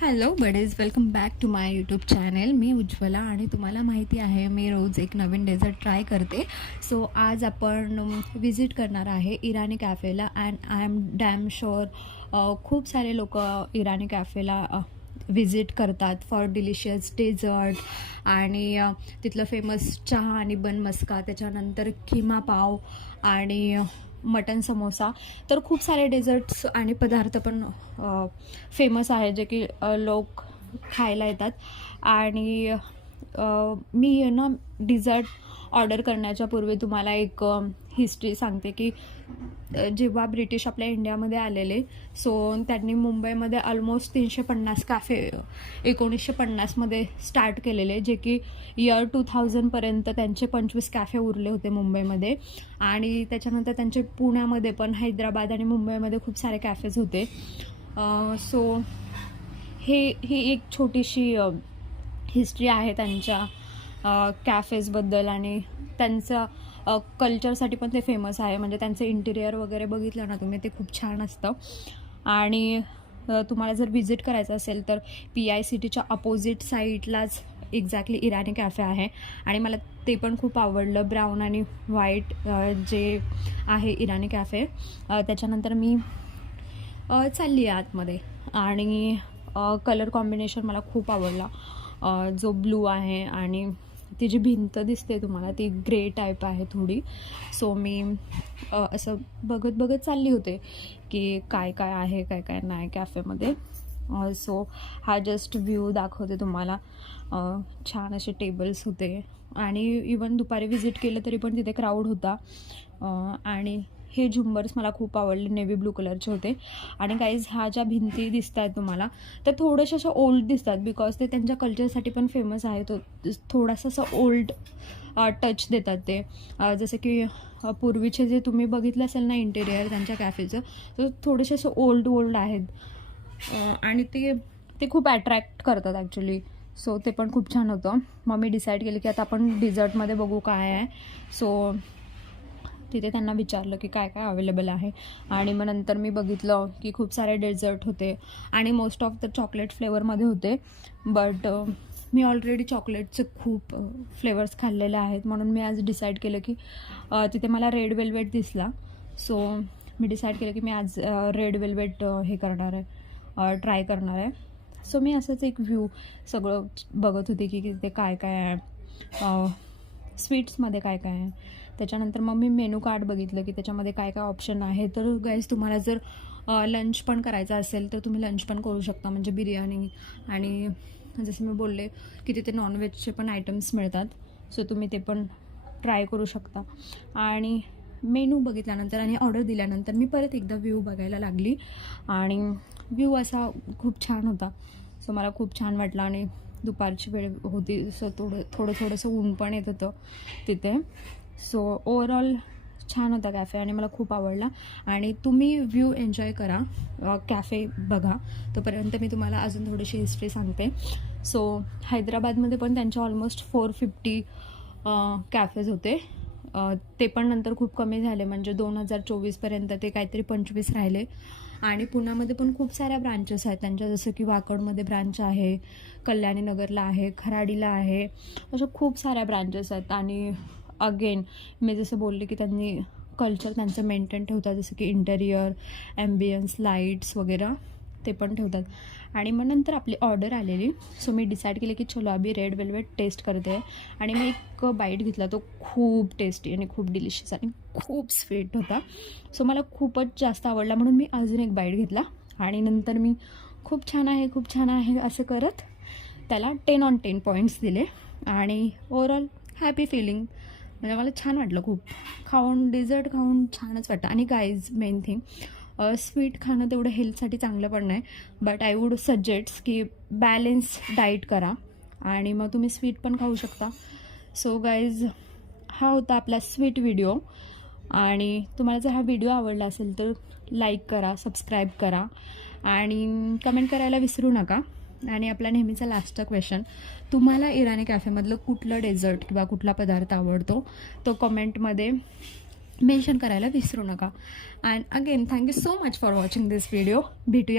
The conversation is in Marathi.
Hello buddies, welcome back to my YouTube channel. मी उज्ज्वला आणि तुम्हाला माहिती आहे मी रोज एक नवीन डेझर्ट ट्राय करते. सो आज आपण विजिट करणार आहे इराणी कॅफेला and I am damn sure खूप सारे लोक इराणी कॅफेला विजिट करतात फॉर डिलिशियस डेझर्ट आणि तिथलं फेमस चहा आणि बन मस्का, त्याच्यानंतर किमा पाव आणि मटन समोसा. तर खूप सारे डेझर्ट्स आणि पदार्थ पण फेमस आहे जे की लोक खायला येतात. आणि मी ना डिझर्ट ऑर्डर करण्याच्या पूर्वी तुम्हाला एक हिस्ट्री सांगते की जेव्हा ब्रिटिश आपल्या इंडियामध्ये आलेले, सो त्यांनी मुंबईमध्ये ऑलमोस्ट 350 कॅफे 1950मध्ये स्टार्ट केलेले, जे की इयर 2000पर्यंत त्यांचे 25 कॅफे उरले होते मुंबईमध्ये. आणि त्याच्यानंतर त्यांचे पुण्यामध्ये पण, हैदराबाद आणि मुंबईमध्ये खूप सारे कॅफेज होते. सो ही एक छोटीशी हिस्ट्री आहे त्यांच्या कॅफेजबद्दल. आणि त्यांचं कल्चरसाठी पण ते फेमस आहे. म्हणजे त्यांचं इंटिरियर वगैरे बघितलं ना तुम्ही, ते खूप छान असतं. आणि तुम्हाला जर व्हिजिट करायचं असेल तर PICTच्या अपोजिट साईडलाच एक्झॅक्टली इराणी कॅफे आहे. आणि मला ते पण खूप आवडलं, ब्राऊन आणि व्हाईट जे आहे इराणी कॅफे. त्याच्यानंतर मी चालली आहे आतमध्ये आणि कलर कॉम्बिनेशन मला खूप आवडला. जो ब्लू आहे आणि ती जी भिंत दिसते तुम्हाला ती ग्रे टाईप आहे थोडी. सो मी असं बघत चालली होते की काय काय आहे काय काय नाही कॅफेमध्ये. सो हा जस्ट व्ह्यू दाखवते तुम्हाला. छान असे टेबल्स होते आणि इवन दुपारी व्हिजिट केलं तरी पण तिथे क्राऊड होता. आणि हे झुंबर्स मला खूप आवडले, नेव्ही ब्लू कलरचे होते. आणि गाईज ह्या ज्या भिंती दिसत आहेत तुम्हाला, तर थोडेसे अशा ओल्ड दिसतात बिकॉज ते त्यांच्या कल्चरसाठी पण फेमस आहे. तो थोडासा असं ओल्ड टच देतात ते. जसं की पूर्वीचे जे तुम्ही बघितलं असेल ना इंटेरियर त्यांच्या कॅफेचं, तर थोडेसे असं ओल्ड आहेत. आणि ते खूप अट्रॅक्ट करतात ॲक्च्युली. सो ते पण खूप छान होतं. मग मी डिसाईड केलं की आता आपण डिझर्टमध्ये बघू काय आहे. सो तिथे त्यांना विचारलं की काय काय अवेलेबल आहे. आणि मग नंतर मी बघितलं की खूप सारे डेझर्ट होते आणि मोस्ट ऑफ द चॉकलेट फ्लेवरमध्ये होते. बट मी ऑलरेडी चॉकलेटचे खूप फ्लेवर्स खाल्लेले आहेत, म्हणून मी आज डिसाईड केलं की तिथे मला रेड वेल्वेट दिसला. सो मी डिसाईड केलं की मी आज रेड वेल्वेट हे करणार आहे, ट्राय करणार आहे. सो मी असंच एक व्ह्यू सगळं बघत होते की तिथे काय काय आहे, स्वीट्समध्ये काय काय आहे. त्याच्यानंतर मग मी मेनू कार्ड बघितलं की त्याच्यामध्ये काय काय ऑप्शन आहे. तर गाईज तुम्हाला जर लंच पण करायचं असेल तर तुम्ही लंच पण करू शकता. म्हणजे बिर्याणी आणि जसं मी बोलले की तिथे नॉनव्हेजचे पण आयटम्स मिळतात. सो तुम्ही ते पण ट्राय करू शकता. आणि मेनू बघितल्यानंतर आणि ऑर्डर दिल्यानंतर मी परत एकदा व्ह्यू बघायला लागली आणि व्ह्यू असा खूप छान होता. सो मला खूप छान वाटलं. आणि दुपारची वेळ होती, सो थोडंसं ऊन पण येत होतं तिथे. सो ओवरऑल छान होता कॅफे आणि मला खूप आवडला. आणि तुम्ही व्ह्यू एन्जॉय करा, कॅफे बघा. तोपर्यंत मी तुम्हाला अजून थोडीशी हिस्ट्री सांगते. सो हैदराबादमध्ये पण त्यांच्या ऑलमोस्ट 450 कॅफेज होते. ते पण नंतर खूप कमी झाले, म्हणजे 2024पर्यंत ते काहीतरी 25 राहिले. आणि पुण्यामध्ये पण खूप साऱ्या ब्रांचेस आहेत त्यांच्या, जसं की वाकडमध्ये ब्रांच आहे, कल्याणीनगरला आहे, खराडीला आहे, अशा खूप साऱ्या ब्रांचेस आहेत. आणि अगेन मी जसं बोलले की त्यांनी कल्चर त्यांचं मेंटेन ठेवतात, जसं की इंटेरियर, ॲम्बियन्स, लाईट्स वगैरे ते पण ठेवतात. आणि मग नंतर आपली ऑर्डर आलेली. सो मी डिसाईड केले की चलो अभी रेड वेल्वेट टेस्ट करते. आणि मी एक बाईट घेतला, तो खूप टेस्टी आणि खूप डिलिशियस आणि खूप स्वीट होता. सो मला खूपच जास्त आवडला, म्हणून मी अजून एक बाईट घेतला. आणि नंतर मी खूप छान आहे असं करत त्याला 10 on 10 पॉईंट्स दिले. आणि ओवरऑल हॅपी फिलिंग, म्हणजे मला छान वाटलं खूप. डेझर्ट खाऊन छानच वाटतं. आणि गाईज मेन थिंग, स्वीट खाणं तेवढं हेल्थसाठी चांगलं पण नाही. बट आय वूड सजेस्ट की बॅलेन्स डाईट करा आणि मग तुम्ही स्वीट पण खाऊ शकता. सो गाईज हा होता आपला स्वीट व्हिडिओ. आणि तुम्हाला जर हा व्हिडिओ आवडला असेल तर लाईक करा, सबस्क्राईब करा आणि कमेंट करायला विसरू नका. आणि आपला नेहमीचा लास्ट क्वेश्चन, तुम्हाला इराणी कॅफेमधलं कुठलं डेझर्ट किंवा कुठला पदार्थ आवडतो तो कमेंटमध्ये मेन्शन करायला विसरू नका. And again thank you so much for watching this video. भेटूया